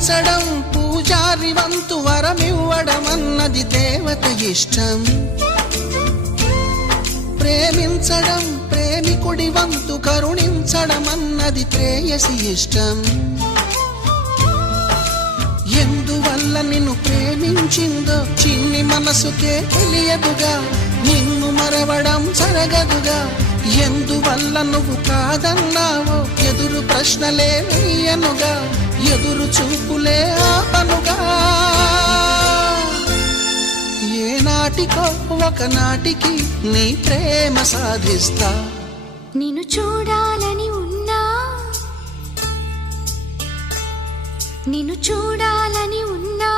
పూజించడం పూజారి వంతు వరమివ్వడం అన్నది దేవత ఇష్టం. ప్రేమించడం ప్రేమికుడి వంతు కరుణించడం అన్నది ప్రేయసి ఇష్టం. ఎందువల్ల నిన్ను ప్రేమించిందో చిన్ని మనసుకే తెలియదుగా, నిన్ను మరవడం జరగదుగా. ఎందువల్ల నువ్వు కాదన్నావో ఎదురు ప్రశ్నలే వేయనుగా, ఎదురు చూపులే ఆపనుగా. ఏనాటికో ఒకనాటికి నీ ప్రేమ సాధిస్తా. నిన్ను చూడాలని ఉన్నా, నిన్ను చూడాలని ఉన్నా